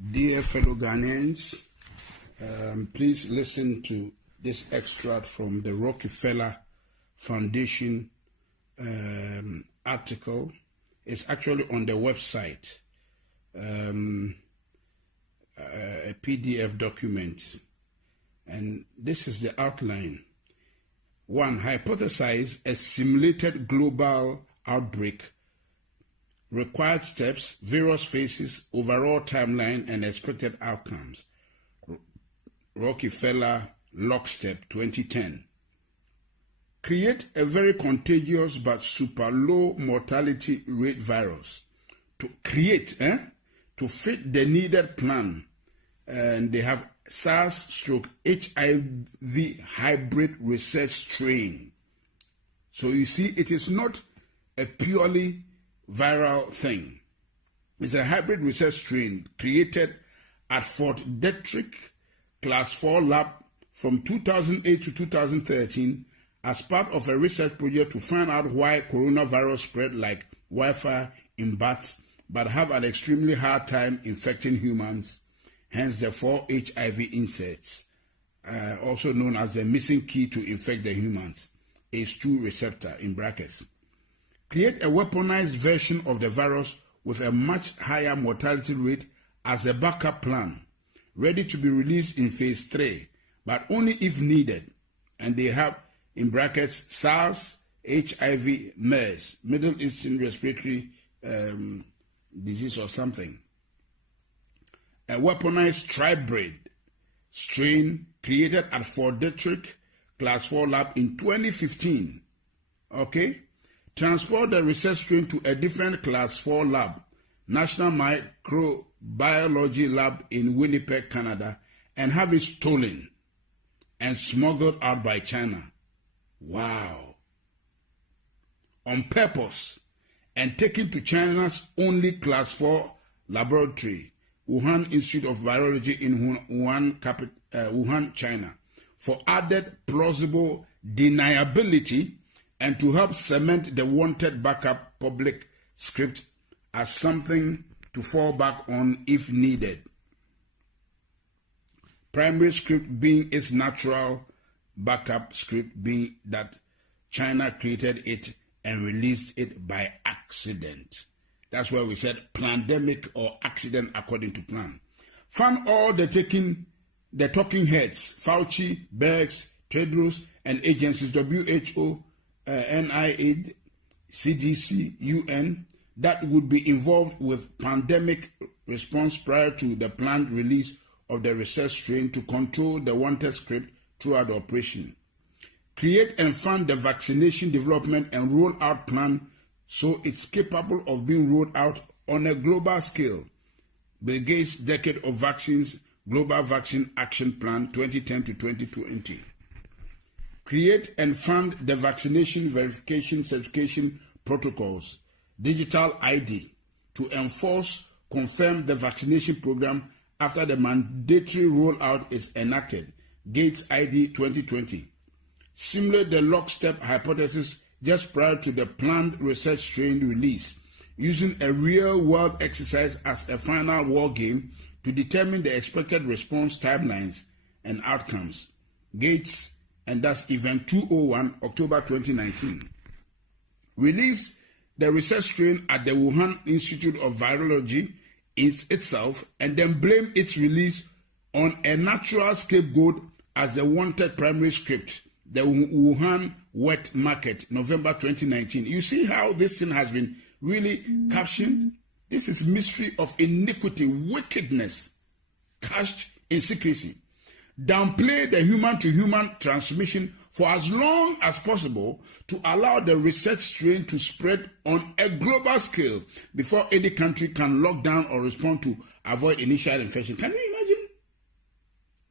Dear fellow Ghanaians, please listen to this extract from the Rockefeller Foundation article. It's actually on the website, a PDF document. And this is the outline. 1. Hypothesize a simulated global outbreak. Required steps, various phases, overall timeline, and expected outcomes. Rockefeller Lockstep 2010. Create a very contagious but super low mortality rate virus. To fit the needed plan. And they have SARS/HIV hybrid research strain. So you see, it is not a purely viral thing. It's a hybrid research strain created at Fort Detrick Class 4 lab from 2008 to 2013 as part of a research project to find out why coronavirus spread like wildfire in bats but have an extremely hard time infecting humans, hence the 4 HIV inserts, also known as the missing key to infect the humans, ACE2 receptor in brackets. Create a weaponized version of the virus with a much higher mortality rate as a backup plan, ready to be released in phase 3, but only if needed. And they have, in brackets, SARS, HIV, MERS, Middle Eastern Respiratory Disease or something. A weaponized tribrid strain created at Fort Detrick Class 4 lab in 2015. Okay? Transport the research strain to a different Class 4 lab, National Microbiology Lab in Winnipeg, Canada, and have it stolen and smuggled out by China. Wow. On purpose, and taken to China's only Class 4 laboratory, Wuhan Institute of Virology in Wuhan, China, for added plausible deniability and to help cement the wanted backup public script as something to fall back on if needed. Primary script being its natural backup script being that China created it and released it by accident. That's why we said pandemic or accident according to plan. Fund all the talking heads, Fauci, Birx, Tedros, and agencies, WHO, NIAID, CDC, UN, that would be involved with pandemic response prior to the planned release of the research strain to control the wanted script throughout the operation. Create and fund the vaccination development and rollout plan so it's capable of being rolled out on a global scale. Bill Gates' Decade of Vaccines Global Vaccine Action Plan 2010 to 2020. Create and fund the vaccination verification certification protocols, digital ID, to confirm the vaccination program after the mandatory rollout is enacted, Gates ID 2020. Simulate the lockstep hypothesis just prior to the planned research strain release, using a real-world exercise as a final war game to determine the expected response timelines and outcomes. Gates, and that's Event 201, October 2019. Release the research strain at the Wuhan Institute of Virology itself, and then blame its release on a natural scapegoat as the wanted primary script, the Wuhan wet market, November 2019. You see how this thing has been really captioned? This is mystery of iniquity, wickedness, cached in secrecy. Downplay the human-to-human transmission for as long as possible to allow the research strain to spread on a global scale before any country can lock down or respond to avoid initial infection. Can you imagine?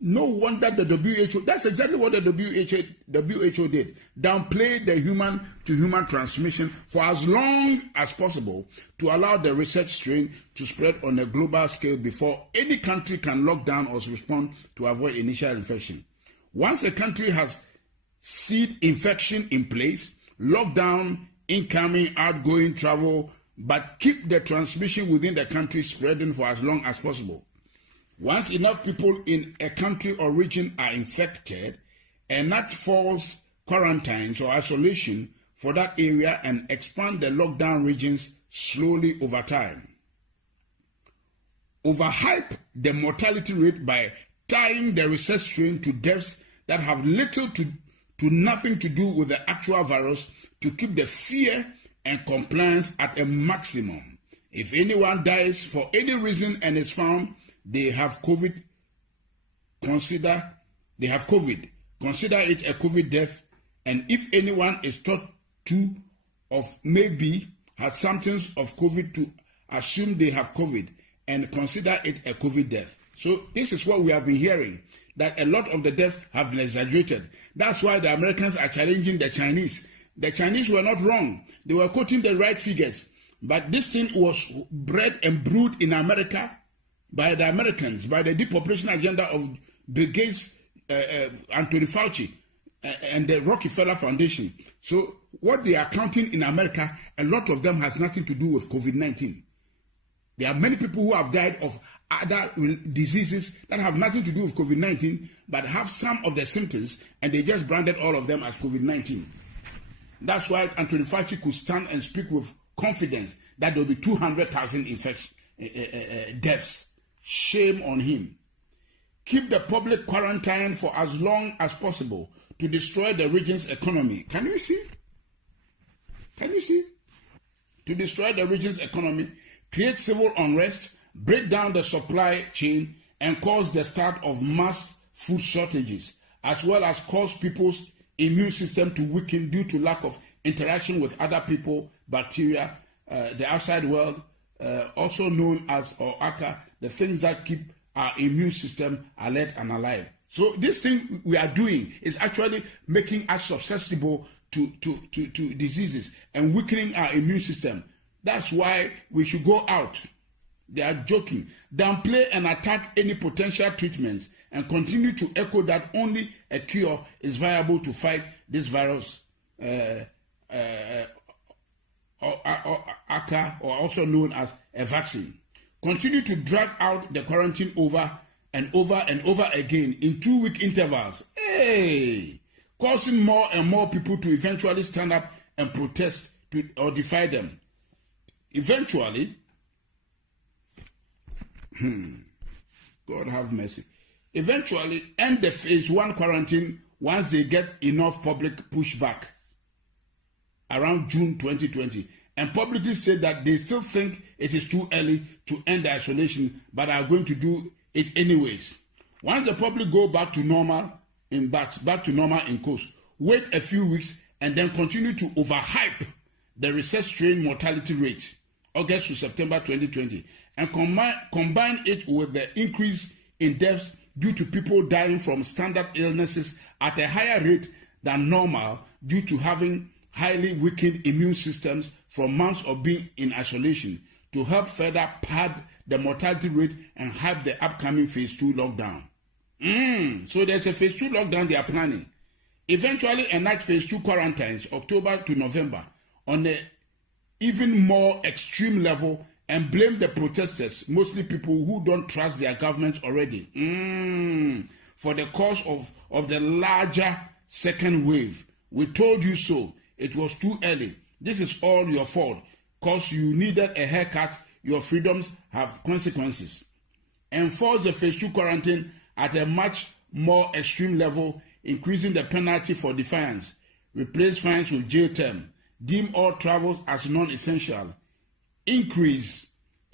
No wonder the WHO, that's exactly what the WHO did. Downplay the human-to-human transmission for as long as possible to allow the research strain to spread on a global scale before any country can lock down or respond to avoid initial infection. Once a country has seed infection in place, lock down incoming, outgoing travel, but keep the transmission within the country spreading for as long as possible. Once enough people in a country or region are infected, enact forced quarantines or isolation for that area and expand the lockdown regions slowly over time. Overhype the mortality rate by tying the research strain to deaths that have little to nothing to do with the actual virus to keep the fear and compliance at a maximum. If anyone dies for any reason and is found they have COVID, consider it a COVID death, and if anyone is thought to of maybe had symptoms of COVID, to assume they have COVID and consider it a COVID death. So this is what we have been hearing, that a lot of the deaths have been exaggerated. That's why the Americans are challenging the Chinese. The Chinese were not wrong. They were quoting the right figures. But this thing was bred and brewed in America by the Americans, by the depopulation agenda of Bill Gates, Anthony Fauci, and the Rockefeller Foundation. So what they are counting in America, a lot of them has nothing to do with COVID-19. There are many people who have died of other diseases that have nothing to do with COVID-19, but have some of the symptoms, and they just branded all of them as COVID-19. That's why Anthony Fauci could stand and speak with confidence that there will be 200,000 deaths. Shame on him. Keep the public quarantine for as long as possible to destroy the region's economy. Can you see? To destroy the region's economy, create civil unrest, break down the supply chain, and cause the start of mass food shortages, as well as cause people's immune system to weaken due to lack of interaction with other people, bacteria, the outside world, also known as OACA, the things that keep our immune system alert and alive. So this thing we are doing is actually making us susceptible to diseases and weakening our immune system. That's why we should go out. They are joking. Downplay and attack any potential treatments and continue to echo that only a cure is viable to fight this virus, ACA, or also known as a vaccine. Continue to drag out the quarantine over and over and over again in 2-week intervals. Causing more and more people to eventually stand up and protest or defy them. Eventually, God have mercy. Eventually, end the phase 1 quarantine once they get enough public pushback around June 2020, and publicly said that they still think it is too early to end the isolation, but are going to do it anyways. Once the public go back to normal in coast, wait a few weeks and then continue to overhype the research strain mortality rate, August to September 2020, and combine it with the increase in deaths due to people dying from standard illnesses at a higher rate than normal due to having highly weakened immune systems from months of being in isolation, to help further pad the mortality rate and hype the upcoming phase 2 lockdown. So there's a phase 2 lockdown they are planning. Eventually enact phase 2 quarantines October to November on an even more extreme level and blame the protesters, mostly people who don't trust their government already, for the cause of the larger second wave. We told you so. It was too early. This is all your fault. Because you needed a haircut, your freedoms have consequences. Enforce the phase 2 quarantine at a much more extreme level, increasing the penalty for defiance. Replace fines with jail term. Deem all travels as non-essential. Increase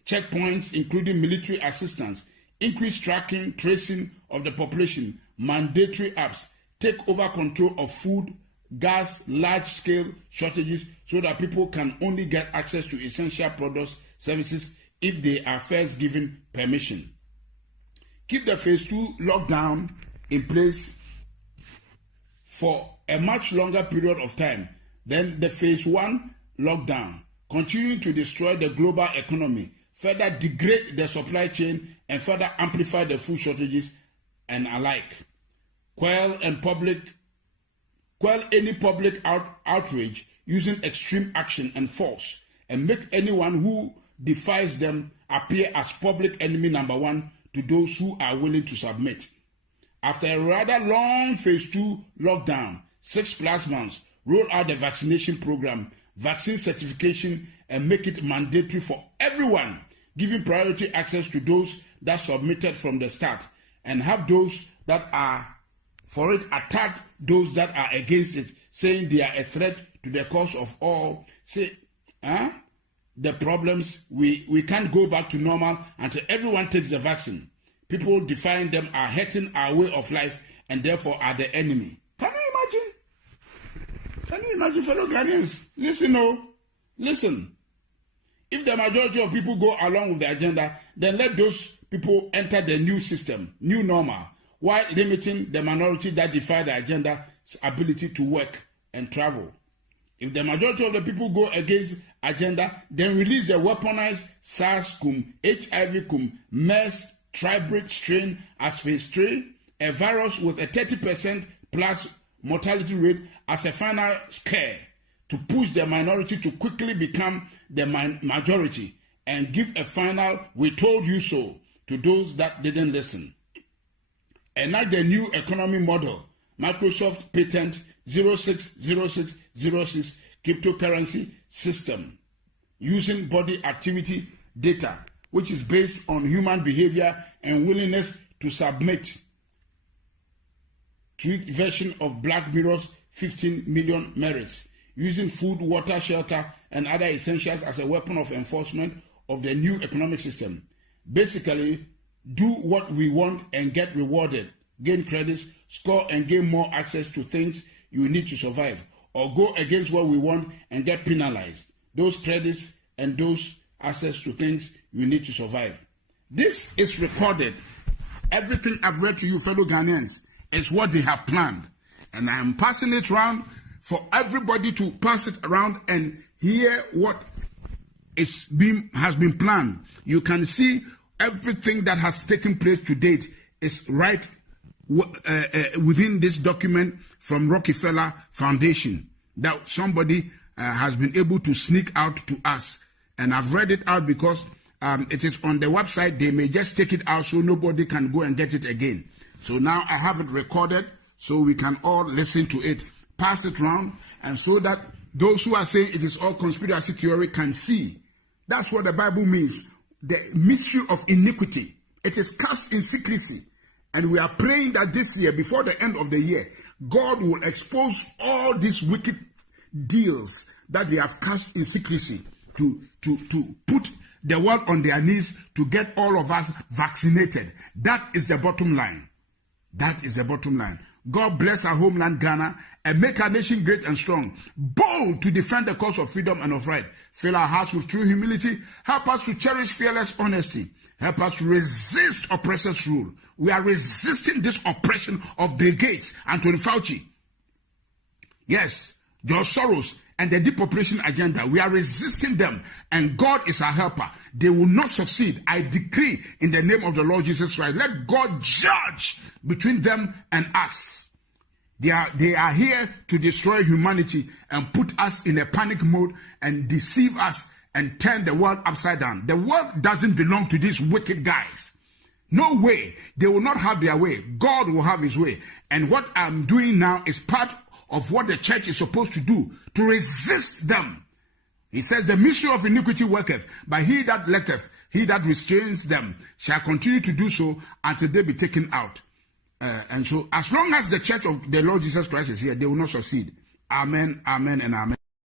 checkpoints, including military assistance. Increase tracking, tracing of the population. Mandatory apps. Take over control of food, gas, large-scale shortages so that people can only get access to essential products, services, if they are first given permission. Keep the phase 2 lockdown in place for a much longer period of time than the phase 1 lockdown, continuing to destroy the global economy, further degrade the supply chain, and further amplify the food shortages and alike. Quell any public outrage using extreme action and force, and make anyone who defies them appear as public enemy number 1 to those who are willing to submit. After a rather long phase 2 lockdown, 6+ months, roll out the vaccination program, vaccine certification, and make it mandatory for everyone, giving priority access to those that submitted from the start, and have those that are for it attack those that are against it, saying they are a threat to the cause of all. Say, the problems, we can't go back to normal until everyone takes the vaccine. People defying them are hurting our way of life and therefore are the enemy. Can you imagine? Can you imagine, fellow Ghanaians? Listen. If the majority of people go along with the agenda, then let those people enter the new system, new normal, while limiting the minority that defy the agenda's ability to work and travel. If the majority of the people go against agenda, then release the weaponized SARS-CoV, HIV-CoV, MERS, tribrid strain as phase 3, a virus with a 30% plus mortality rate as a final scare to push the minority to quickly become the majority and give a final "we told you so" to those that didn't listen. Enact the new economy model, Microsoft patent 060606 cryptocurrency system, using body activity data, which is based on human behavior and willingness to submit. Tweaked version of Black Mirror's 15 million merits, using food, water, shelter, and other essentials as a weapon of enforcement of the new economic system. Basically, do what we want and get rewarded, gain credits, score and gain more access to things you need to survive, or go against what we want and get penalized. Those credits and those access to things you need to survive. This is recorded. Everything I've read to you, fellow Ghanaians, is what they have planned. And I am passing it around for everybody to pass it around and hear what has been planned. You can see everything that has taken place to date is right within this document from Rockefeller Foundation that somebody has been able to sneak out to us. And I've read it out because it is on the website. They may just take it out so nobody can go and get it again. So now I have it recorded so we can all listen to it, pass it around, and so that those who are saying it is all conspiracy theory can see. That's what the Bible means. The mystery of iniquity. It is cast in secrecy. And we are praying that this year, before the end of the year, God will expose all these wicked deals that they have cast in secrecy to put the world on their knees to get all of us vaccinated. That is the bottom line. That is the bottom line. God bless our homeland Ghana and make our nation great and strong, bold to defend the cause of freedom and of right. Fill our hearts with true humility. Help us to cherish fearless honesty. Help us to resist oppressors' rule. We are resisting this oppression of Bill Gates, Anthony Fauci. Yes, George Soros and the depopulation agenda. We are resisting them, and God is our helper. They will not succeed. I decree in the name of the Lord Jesus Christ, let God judge between them and us. They are here to destroy humanity and put us in a panic mode and deceive us and turn the world upside down. The world doesn't belong to these wicked guys. No way. They will not have their way. God will have his way. And what I'm doing now is part of what the church is supposed to do, to resist them. He says, the mystery of iniquity worketh, but he that letteth, he that restrains them, shall continue to do so until they be taken out. And so, as long as the church of the Lord Jesus Christ is here, they will not succeed. Amen, amen, and amen.